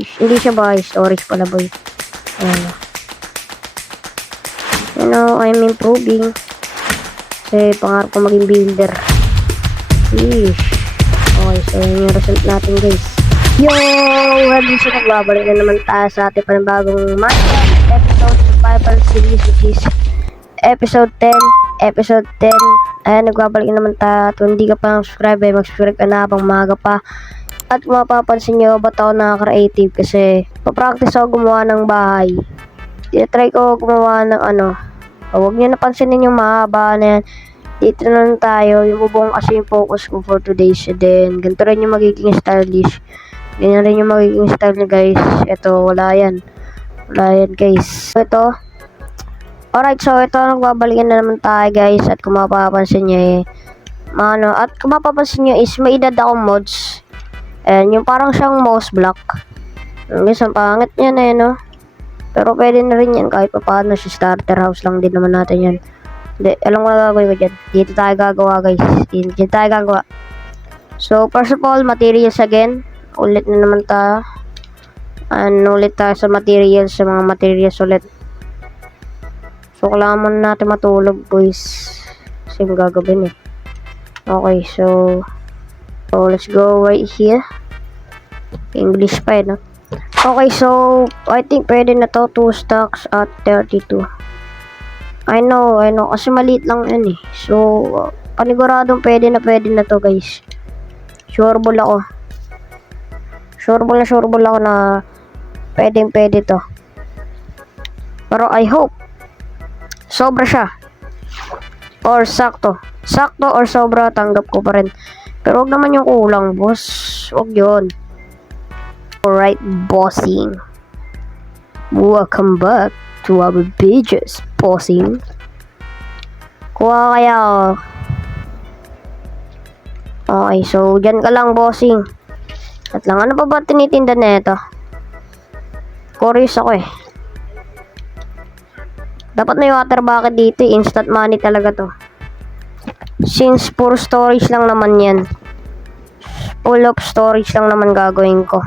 Hindi siya bahay. Storage pala, boy. Ayan. You know, I'm improving. Kasi pangarap ko maging builder. Sheesh. Okay, so yun yung result natin, guys. Yo! Hindi siya nagbabalik na naman tayo sa ating panibagong Minecraft episode survival series, which is episode 10. Episode 10. Ayan, nagbabalik na naman tayo. At kung hindi ka pa subscribe, mag-subscribe ka na habang maaga pa. At kung mapapansin nyo, ba't ako nakaka-creative? Kasi papractice ako gumawa ng bahay. Try ko gumawa ng ano. Huwag nyo napansinin yung mahaba na yan. Dito na lang tayo. Yung bubong kasi yung focus ko for today's. Then, ganito rin yung magiging stylish. Ganyan rin yung magiging style niya, guys. Ito, wala yan. Wala yan, guys. Ito. Alright, so ito, nagbabalikan na naman tayo, guys. At kung mapapansin nyo at kung mapapansin nyo is may edad akong mods. And yung parang siyang mouse block. Guys, ang pangit yan no? Pero pwede na rin yan kahit pa paano. Si starter house lang din naman natin yan. Hindi, alam ko na gagawin ko dyan. Dito tayo gagawa, guys. Dito tayo gagawa. So, first of all, materials again. Ulit na naman tayo. Ulit tayo sa materials. Sa mga materials ulit. So, kailangan muna natin matulog, boys. Kasi magagawin Okay, so let's go right here. English pa no? Okay, so I think pwede na to 2 stacks at 32. I know, kasi maliit lang yan So, paniguradong pwede na to, guys. Sureball ako. Sureball ako na pwede to. Pero I hope sobra siya. Or sakto. Sakto or sobra, tanggap ko pa rin. Pero huwag naman yung kulang, boss. Huwag yun. Alright, bossing. Welcome back to our pages, bossing. Kuha kaya Okay, so dyan ka lang, bossing. At lang, ano pa ba tinitinda na ito? Curious ako Dapat may water bucket dito Instant money talaga to. Since puro storage lang naman yan. Full of storage lang naman gagawin ko.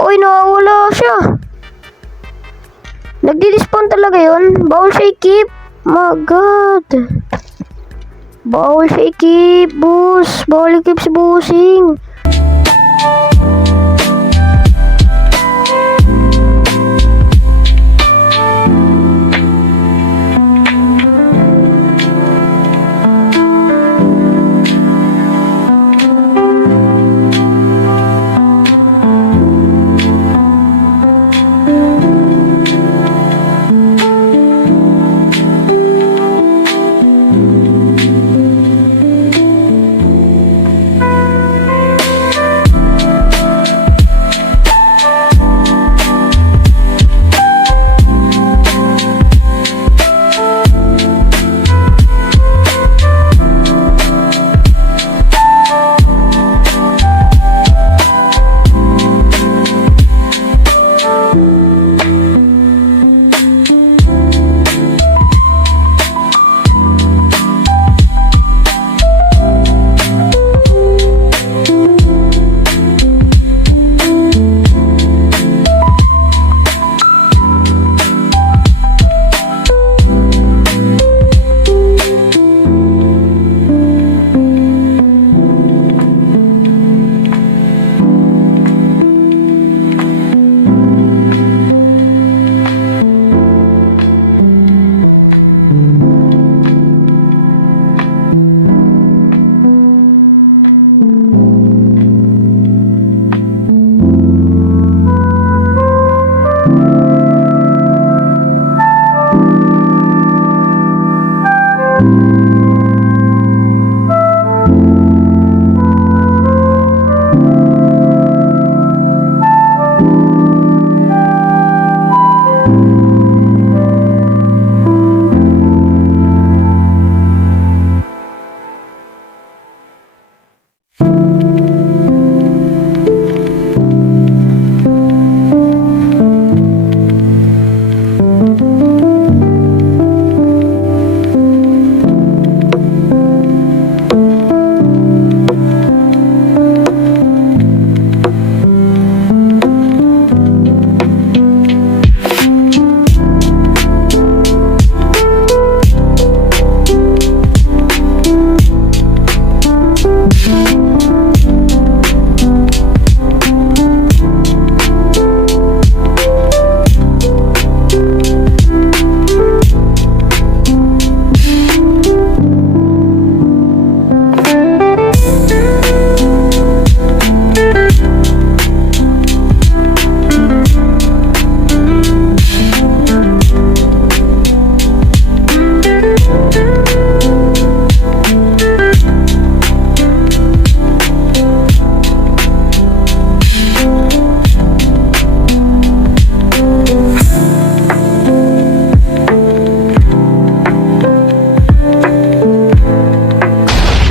Uy, nawawala siya. Nagdi-despawn talaga yun. Bawal siya i-keep. My God. Bawal siya i-keep, boss. Bawal i-keep si bossing.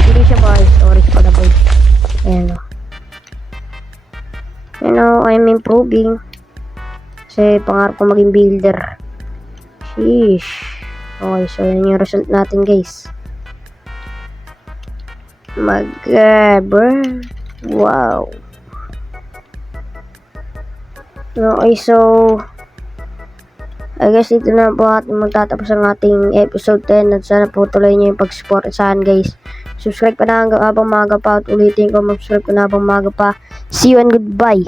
Hindi siya boys, sorry pala boys. Ayan o. You know, I'm improving. Kasi pangarap ko maging builder. Sheesh. Okay, so yun yung result natin guys. Mag-burn. Wow. Okay, so I guess dito na po ating magtatapos ang ating episode 10 at sana po tuloy nyo yung pag-support saan guys. Subscribe pa na habang maaga pa at ulitin ko mag-subscribe pa na habang maaga pa. See you and goodbye.